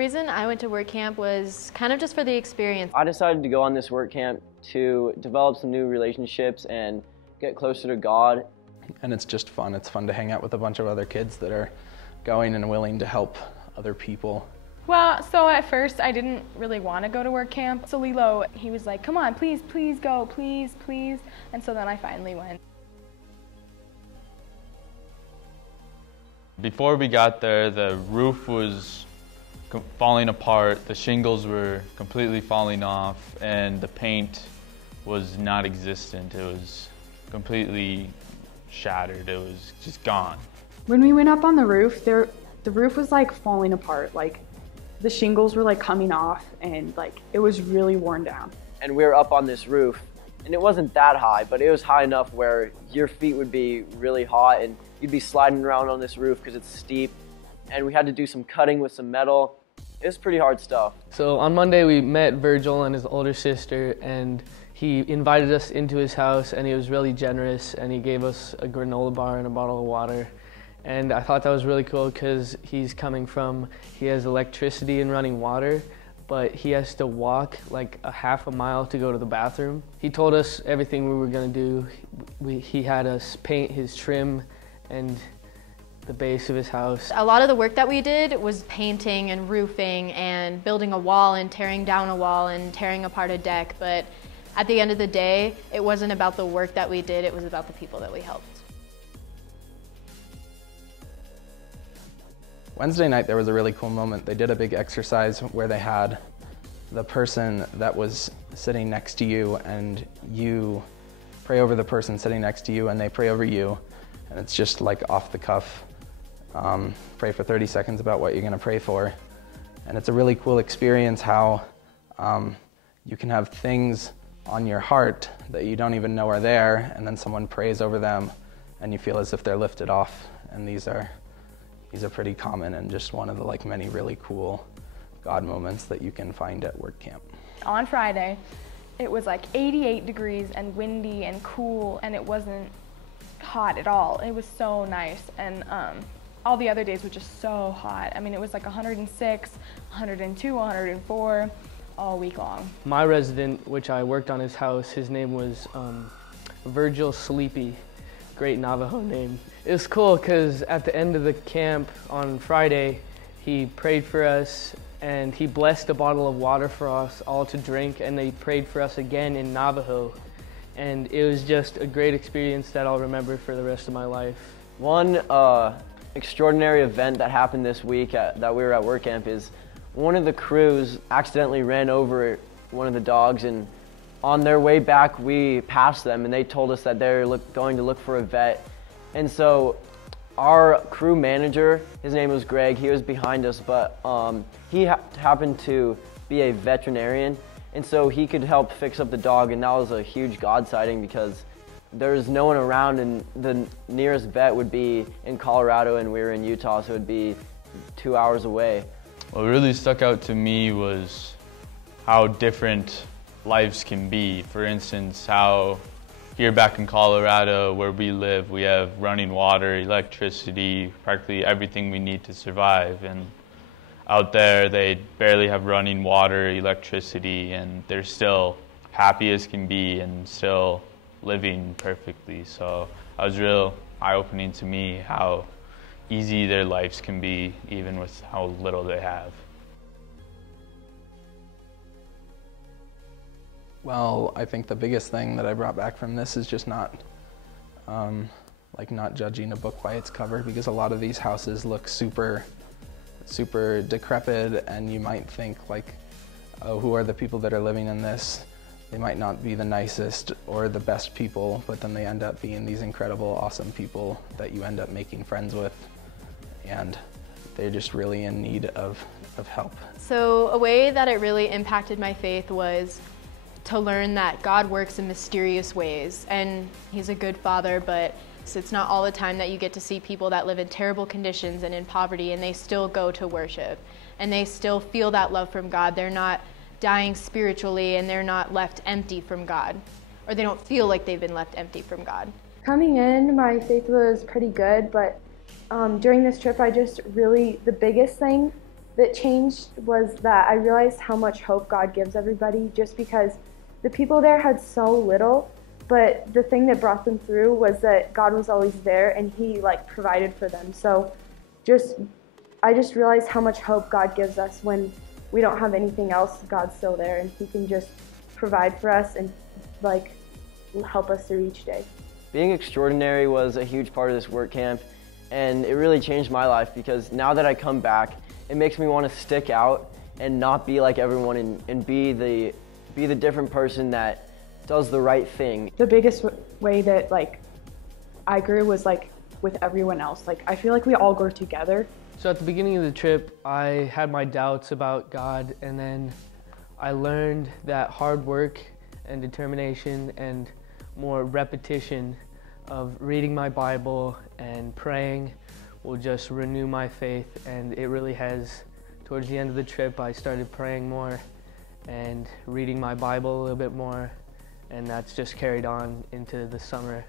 reason I went to WorkCamp was kind of just for the experience. I decided to go on this WorkCamp to develop some new relationships and get closer to God. And it's just fun. It's fun to hang out with a bunch of other kids that are going and willing to help other people. Well, so at first I didn't really want to go to WorkCamp. So Lilo, he was like, come on, please, please go, please, please. And so then I finally went. Before we got there, the roof was falling apart, the shingles were completely falling off, and the paint was not existent. It was completely shattered. It was just gone. When we went up on the roof, the roof was like falling apart. Like the shingles were like coming off, and like it was really worn down. And we were up on this roof, and it wasn't that high, but it was high enough where your feet would be really hot and you'd be sliding around on this roof because it's steep. And we had to do some cutting with some metal. It was pretty hard stuff. So on Monday we met Virgil and his older sister, and he invited us into his house, and he was really generous, and he gave us a granola bar and a bottle of water. And I thought that was really cool because he has electricity and running water, but he has to walk like a half a mile to go to the bathroom. He told us everything we were gonna do. He had us paint his trim and the base of his house. A lot of the work that we did was painting and roofing and building a wall and tearing down a wall and tearing apart a deck, but at the end of the day, it wasn't about the work that we did, it was about the people that we helped. Wednesday night there was a really cool moment. They did a big exercise where they had the person that was sitting next to you, and you pray over the person sitting next to you, and they pray over you. And it's just like off the cuff. Pray for 30 seconds about what you're gonna pray for. And it's a really cool experience how you can have things on your heart that you don't even know are there, and then someone prays over them and you feel as if they're lifted off. And these are pretty common and just one of the like many really cool God moments that you can find at WorkCamp. On Friday, it was like 88 degrees and windy and cool, and it wasn't hot at all. It was so nice, and all the other days were just so hot. I mean, it was like 106, 102, 104 all week long. My resident, which I worked on his house, his name was Virgil Sleepy. Great Navajo name. It was cool because at the end of the camp on Friday, he prayed for us and he blessed a bottle of water for us all to drink, and they prayed for us again in Navajo. And it was just a great experience that I'll remember for the rest of my life. One extraordinary event that happened this week that we were at WorkCamp is one of the crews accidentally ran over one of the dogs, and on their way back we passed them and they told us that they're going to look for a vet. And so our crew manager, his name was Greg, he was behind us, but he happened to be a veterinarian, and so he could help fix up the dog, and that was a huge God sighting because there's no one around, and the nearest vet would be in Colorado and we were in Utah, so it would be 2 hours away. What really stuck out to me was how different lives can be. For instance, how here back in Colorado where we live, we have running water, electricity, practically everything we need to survive. And out there, they barely have running water, electricity, and they're still happy as can be and still living perfectly. So it was real eye-opening to me how easy their lives can be, even with how little they have. Well, I think the biggest thing that I brought back from this is just not judging a book by its cover, because a lot of these houses look super decrepit, and you might think like, oh, who are the people that are living in this? They might not be the nicest or the best people, but then they end up being these incredible, awesome people that you end up making friends with, and they're just really in need of help. So a way that it really impacted my faith was to learn that God works in mysterious ways, and He's a good Father, but it's not all the time that you get to see people that live in terrible conditions and in poverty, and they still go to worship, and they still feel that love from God. They're not dying spiritually, and they're not left empty from God, or they don't feel like they've been left empty from God. Coming in, my faith was pretty good, but during this trip, the biggest thing that changed was that I realized how much hope God gives everybody, just because the people there had so little, but the thing that brought them through was that God was always there and he like provided for them. So I just realized how much hope God gives us when we don't have anything else. God's still there and he can just provide for us and like help us through each day. Being extraordinary was a huge part of this work camp, and it really changed my life because now that I come back, it makes me want to stick out and not be like everyone and be the different person that does the right thing. The biggest way that like I grew was like with everyone else. Like I feel like we all grow together. So at the beginning of the trip, I had my doubts about God, and then I learned that hard work and determination and more repetition of reading my Bible and praying will just renew my faith, and it really has. Towards the end of the trip, I started praying more and reading my Bible a little bit more, and that's just carried on into the summer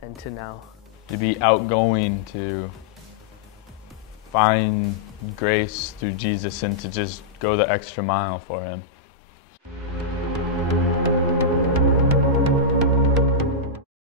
and to now. To be outgoing, to find grace through Jesus, and to just go the extra mile for him.